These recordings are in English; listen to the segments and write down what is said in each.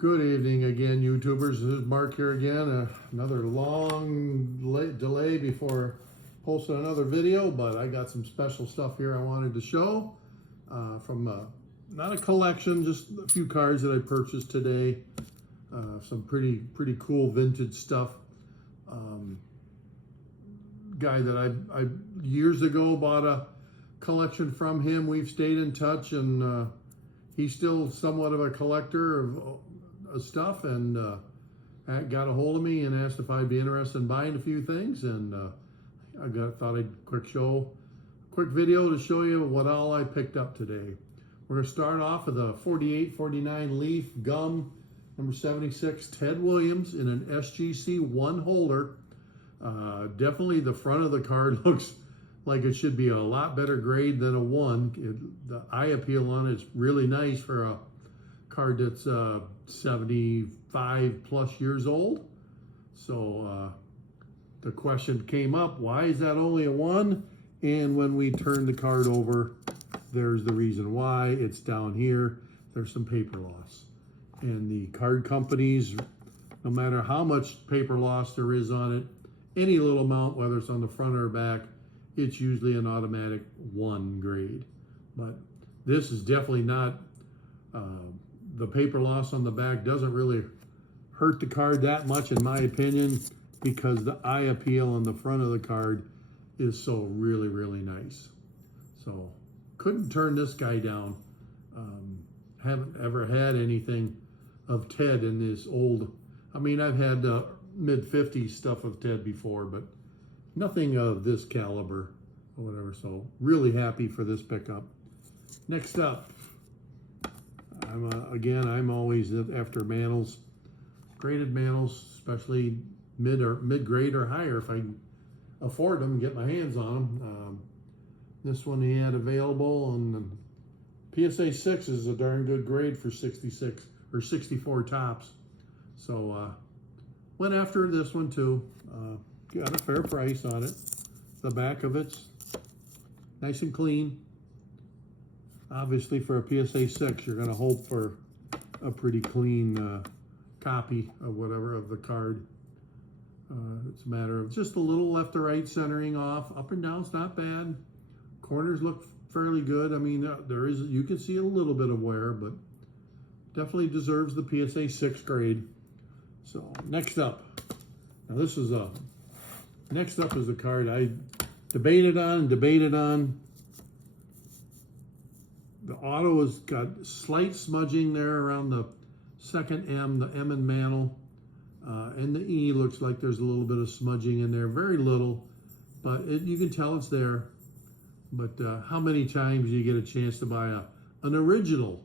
Good evening again, YouTubers. This is Mark here again. Another long delay before posting another video, but I got some special stuff here I wanted to show from not a collection, just a few cards that I purchased today. Some pretty cool vintage stuff. Guy that I years ago bought a collection from him. We've stayed in touch, and he's still somewhat of a collector of stuff, and got a hold of me and asked if I'd be interested in buying a few things, and I thought I'd quick video to show you what all I picked up today. We're going to start off with a 48-49 Leaf Gum number 76 Ted Williams in an SGC 1 holder. Definitely the front of the card looks like it should be a lot better grade than a 1. The eye appeal on it's really nice for a card that's 75 plus years old. So the question came up, why is that only a 1? And when we turn the card over, there's the reason why. It's down here. There's some paper loss. And the card companies, no matter how much paper loss there is on it, any little amount, whether it's on the front or back, it's usually an automatic 1 grade. But this is definitely not, the paper loss on the back doesn't really hurt the card that much in my opinion, because the eye appeal on the front of the card is so really nice. So couldn't turn this guy down. Haven't ever had anything of Ted in this old, I mean, I've had mid-50s stuff of Ted before, but nothing of this caliber or whatever. So really happy for this pickup. Next up, I'm always after Mantles, graded Mantles, especially mid-grade or higher if I can afford them and get my hands on them. This one he had available, and PSA 6 is a darn good grade for 66 or 64 tops. So went after this one too. Got a fair price on it. The back of it's nice and clean. Obviously for a PSA 6, you're gonna hope for a pretty clean copy of whatever of the card. It's a matter of just a little left to right centering off. Up and down's not bad. Corners look fairly good. I mean, you can see a little bit of wear, but definitely deserves the PSA 6 grade. So next up, now next up is a card I debated on. The auto has got slight smudging there around the second M, the M in Mantle, and the E looks like there's a little bit of smudging in there, very little, but you can tell it's there. But how many times do you get a chance to buy an original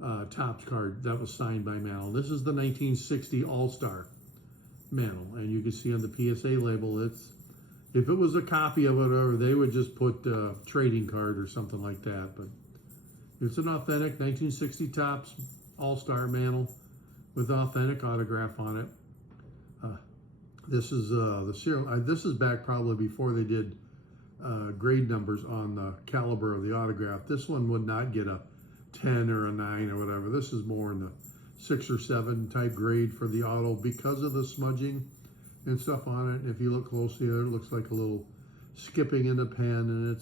Topps card that was signed by Mantle? This is the 1960 All-Star Mantle, and you can see on the PSA label, if it was a copy of it, or they would just put trading card or something like that. But it's an authentic 1960 Topps All-Star Mantle with authentic autograph on it. This is the serial. This is back probably before they did grade numbers on the caliber of the autograph. This one would not get a 10 or a 9 or whatever. This is more in the 6 or 7 type grade for the auto because of the smudging and stuff on it. If you look closely there, it looks like a little skipping in the pen, and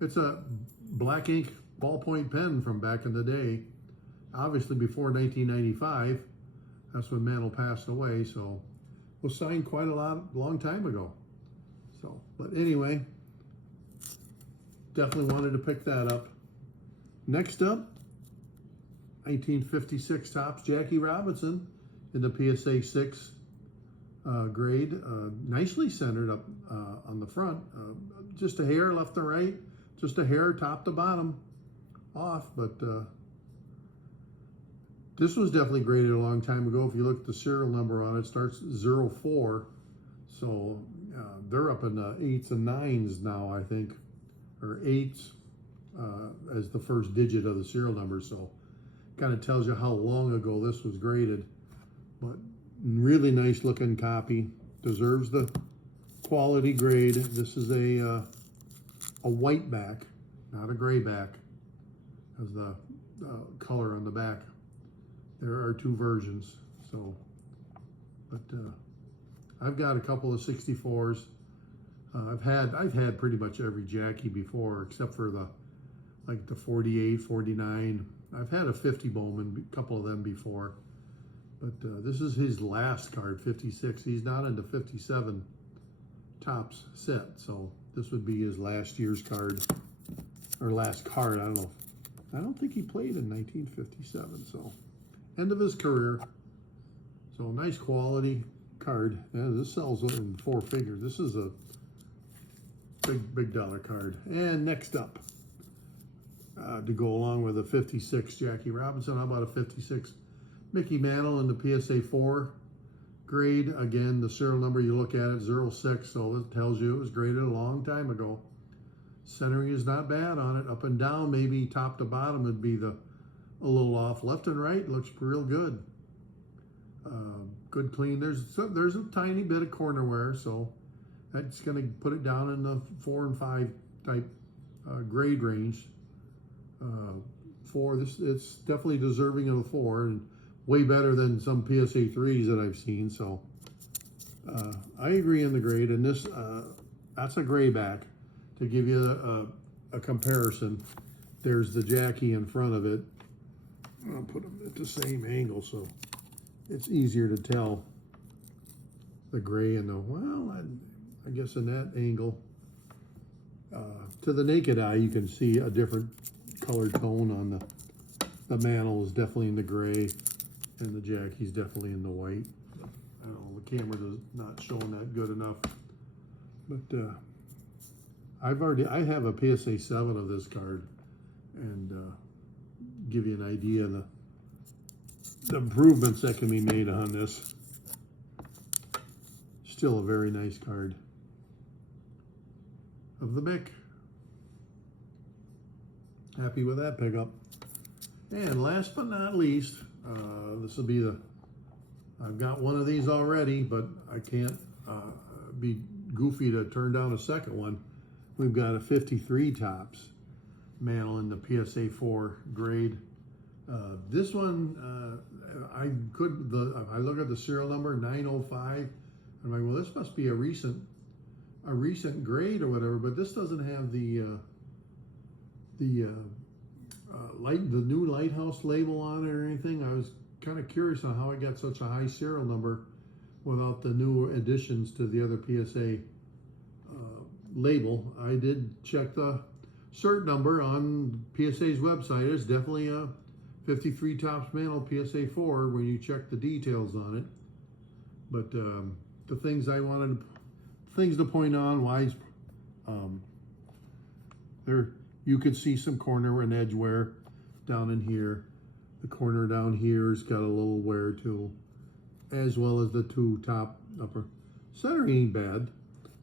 it's a black ink ballpoint pen from back in the day, obviously before 1995. That's when Mantle passed away, so it was signed quite a long time ago. So, but anyway, definitely wanted to pick that up. Next up, 1956 Topps Jackie Robinson in the PSA 6 grade, nicely centered up on the front, just a hair left to right, just a hair top to bottom off, but this was definitely graded a long time ago. If you look at the serial number on it, starts 04, so they're up in the 8s and 9s now, I think, or 8s as the first digit of the serial number, so kind of tells you how long ago this was graded. But really nice looking copy, deserves the quality grade. This is a white back, not a gray back, as the color on the back There are two versions. So, but I've got a couple of 64s. I've had pretty much every Jackie before, except for the 48, 49. I've had a 50 Bowman, a couple of them before. But this is his last card, 56. He's not into 57 Topps set, so this would be his last year's card, or last card. I don't know. I don't think he played in 1957, so end of his career. So nice quality card. Yeah, this sells in 4 figures. This is a big dollar card. And next up, to go along with a 56 Jackie Robinson, how about a 56 Mickey Mantle in the PSA 4 grade? Again, the serial number, you look at it, 06, so it tells you it was graded a long time ago. Centering is not bad on it. Up and down, maybe top to bottom would be a little off. Left and right looks real good. Good clean. There's a tiny bit of corner wear, so that's going to put it down in the 4 and 5 type grade range. 4, it's definitely deserving of a 4, and way better than some PSA 3s that I've seen. So I agree in the grade, and this that's a gray back. To give you a comparison, there's the Jackie in front of it. I'll put them at the same angle so it's easier to tell the gray and the, well, I guess in that angle, to the naked eye, you can see a different color tone on the Mantle is definitely in the gray, and the Jackie's definitely in the white. I don't know, the camera is not showing that good enough, but I have a PSA 7 of this card, and give you an idea of the improvements that can be made on this. Still a very nice card of the Mick. Happy with that pickup. And last but not least, this will be I've got one of these already, but I can't be goofy to turn down a second one. We've got a 53 Topps Mantle in the PSA 4 grade. This one, I look at the serial number 905. I'm like, well, this must be a recent grade or whatever, but this doesn't have the new Lighthouse label on it or anything. I was kind of curious on how it got such a high serial number without the new additions to the other PSA label. I did check the cert number on PSA's website. It's definitely a 53 Topps Mantle PSA 4 when you check the details on it. But the things to point on, why there you could see some corner and edge wear down in here. The corner down here has got a little wear too, as well as the two upper. Center ain't bad.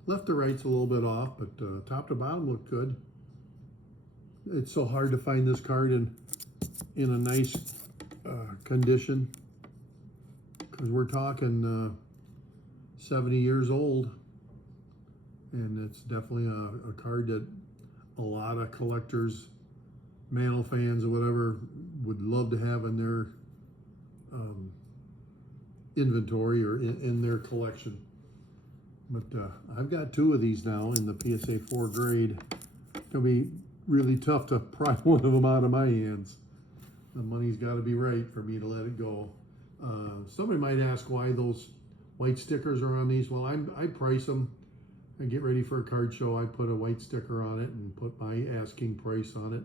Left to right's a little bit off, but top to bottom look good. It's so hard to find this card in a nice condition, because we're talking 70 years old, and it's definitely a card that a lot of collectors, Mantle fans or whatever, would love to have in their inventory or in their collection. But I've got 2 of these now in the PSA 4 grade. It's gonna be really tough to pry one of them out of my hands. The money's got to be right for me to let it go. Somebody might ask why those white stickers are on these. Well, I price them. I get ready for a card show. I put a white sticker on it and put my asking price on it.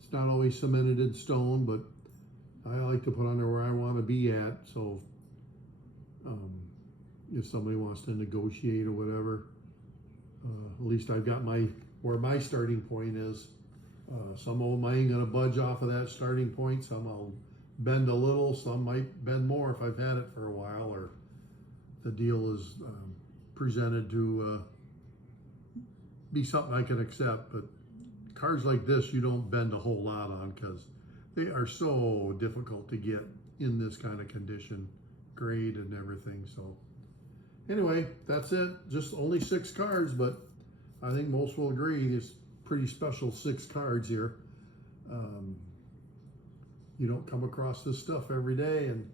It's not always cemented in stone, but I like to put on there where I want to be at. So if somebody wants to negotiate or whatever, at least I've got where my starting point is. Some of them I ain't gonna budge off of that starting point. Some I'll bend a little. Some might bend more if I've had it for a while, or the deal is presented to be something I can accept. But cards like this, you don't bend a whole lot on, because they are so difficult to get in this kind of condition, grade and everything. So anyway, that's it. Just only 6 cards, but I think most will agree there's pretty special 6 cards here. you don't come across this stuff every day. And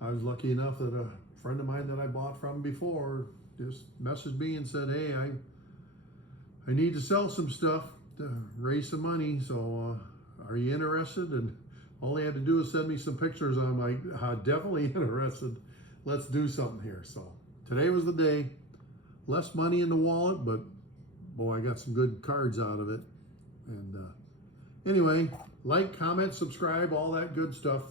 I was lucky enough that a friend of mine that I bought from before just messaged me and said, hey, I need to sell some stuff to raise some money. So are you interested? And all he had to do is send me some pictures. I'm like, definitely interested. Let's do something here. So today was the day. Less money in the wallet, but boy, I got some good cards out of it. And anyway, like, comment, subscribe, all that good stuff.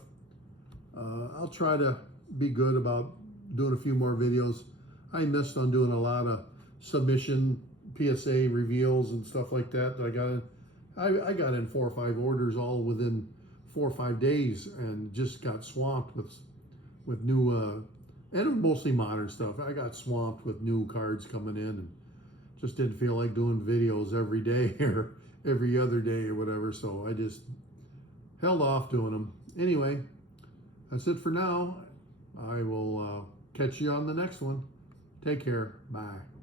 I'll try to be good about doing a few more videos. I missed on doing a lot of submission PSA reveals and stuff like that. I got in 4 or 5 orders all within 4 or 5 days, and just got swamped with new and mostly modern stuff. I got swamped with new cards coming in, and just didn't feel like doing videos every day or every other day or whatever. So I just held off doing them. Anyway, that's it for now. I will catch you on the next one. Take care. Bye.